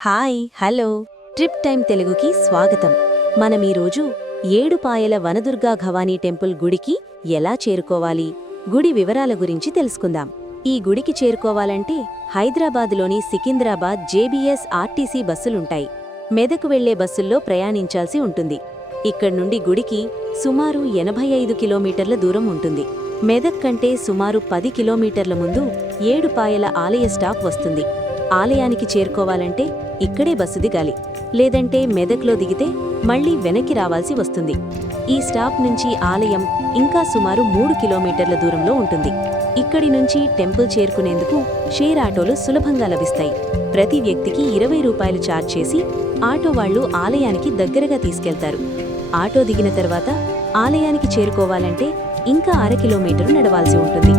Hi hello trip time తెలుగుకి స్వాగతం. మనం ఈరోజు ఏడుపాయల వనదుర్గా భవానీ టెంపుల్ గుడికి ఎలా చేరుకోవాలి, గుడి వివరాల గురించి తెలుసుకుందాం. ఈ గుడికి చేరుకోవాలంటే హైదరాబాద్లోని సికింద్రాబాద్ జేబీఎస్ ఆర్టీసీ బస్సులుంటాయి. మెదక్ వెళ్లే బస్సుల్లో ప్రయాణించాల్సి ఉంటుంది. ఇక్కడ్నుండి గుడికి సుమారు 85 కిలోమీటర్ల దూరం ఉంటుంది. మెదక్ కంటే సుమారు 10 కిలోమీటర్ల ముందు ఏడుపాయల ఆలయ స్టాప్ వస్తుంది. ఆలయానికి చేరుకోవాలంటే ఇక్కడే బస్సు దిగాలి, లేదంటే మెదక్లో దిగితే మళ్లీ వెనక్కి రావాల్సి వస్తుంది. ఈ స్టాప్ నుంచి ఆలయం ఇంకా సుమారు 3 కిలోమీటర్ల దూరంలో ఉంటుంది. ఇక్కడి నుంచి టెంపుల్ చేరుకునేందుకు షేర్ ఆటోలు సులభంగా లభిస్తాయి. ప్రతి వ్యక్తికి 20 రూపాయలు ఛార్జ్ చేసి ఆటో వాళ్లు ఆలయానికి దగ్గరగా తీసుకెళ్తారు. ఆటో దిగిన తర్వాత ఆలయానికి చేరుకోవాలంటే ఇంకా 1/2 కిలోమీటరు నడవాల్సి ఉంటుంది.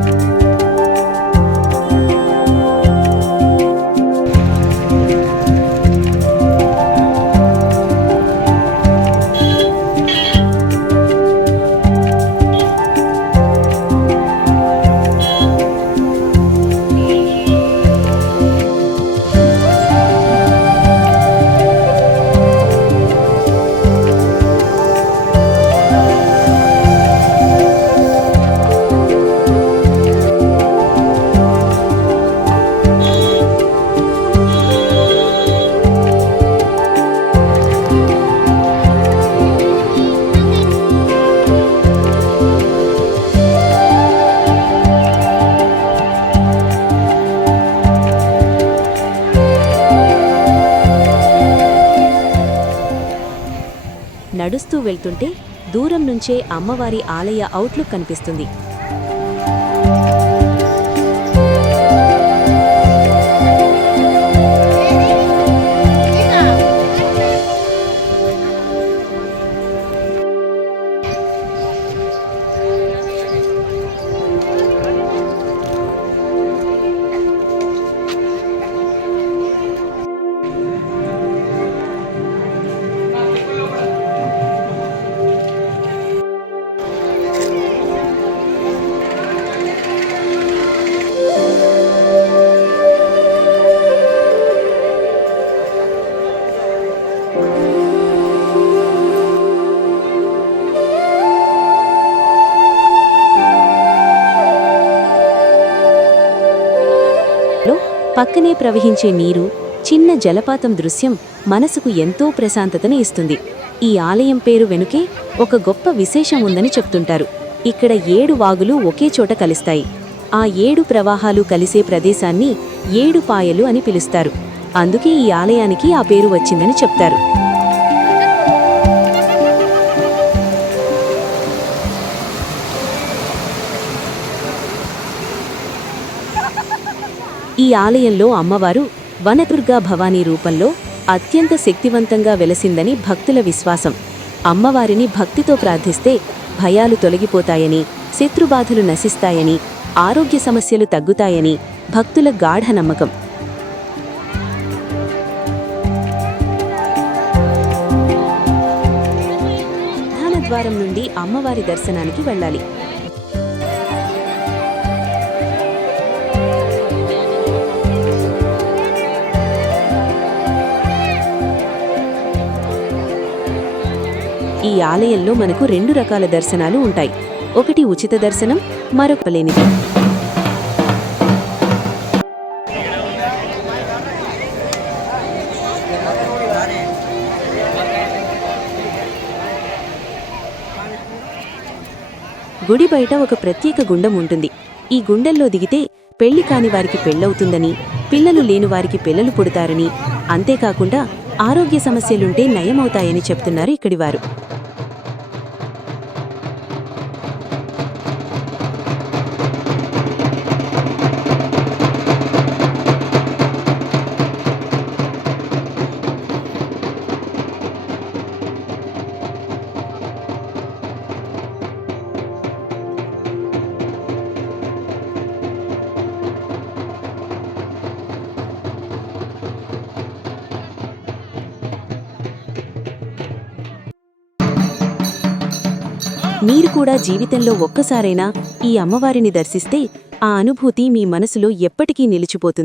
నడుస్తూ వెళ్తుంటే దూరం నుంచే అమ్మవారి ఆలయ అవుట్లుక్ కనిపిస్తుంది. పక్కనే ప్రవహించే నీరు, చిన్న జలపాతం దృశ్యం మనసుకు ఎంతో ప్రశాంతతను ఇస్తుంది. ఈ ఆలయం పేరు వెనుకే ఒక గొప్ప విశేషం ఉందని చెప్తుంటారు. ఇక్కడ 7 వాగులు ఒకే చోట కలుస్తాయి. ఆ 7 ప్రవాహాలు కలిసే ప్రదేశాన్ని ఏడుపాయలు అని పిలుస్తారు. అందుకే ఈ ఆలయానికి ఆ పేరు వచ్చిందని చెప్తారు. ఈ ఆలయంలో అమ్మవారు వనదుర్గా భవానీ రూపంలో అత్యంత శక్తివంతంగా వెలసిందని భక్తుల విశ్వాసం. అమ్మవారిని భక్తితో ప్రార్థిస్తే భయాలు తొలగిపోతాయని, శత్రుబాధలు నశిస్తాయని, ఆరోగ్య సమస్యలు తగ్గుతాయని భక్తుల గాఢ నమ్మకం. ప్రధాన ద్వారం నుండి అమ్మవారి దర్శనానికి వెళ్ళాలి. ఈ ఆలయంలో మనకు 2 రకాల దర్శనాలు ఉంటాయి. ఒకటి ఉచిత దర్శనం, మరొక లేనిది. గుడి బయట ఒక ప్రత్యేక గుండం ఉంటుంది. ఈ గుండెల్లో దిగితే పెళ్లి కాని వారికి పెళ్లవుతుందని, పిల్లలు లేని వారికి పిల్లలు పుడతారని, అంతేకాకుండా ఆరోగ్య సమస్యలుంటే నయమవుతాయని చెప్తున్నారు ఇక్కడివారు. మీరు కూడా జీవితంలో ఒక్కసారైనా ఈ అమ్మవారిని దర్శిస్తే ఆ అనుభూతి మీ మనసులో ఎప్పటికీ నిలిచిపోతుంది.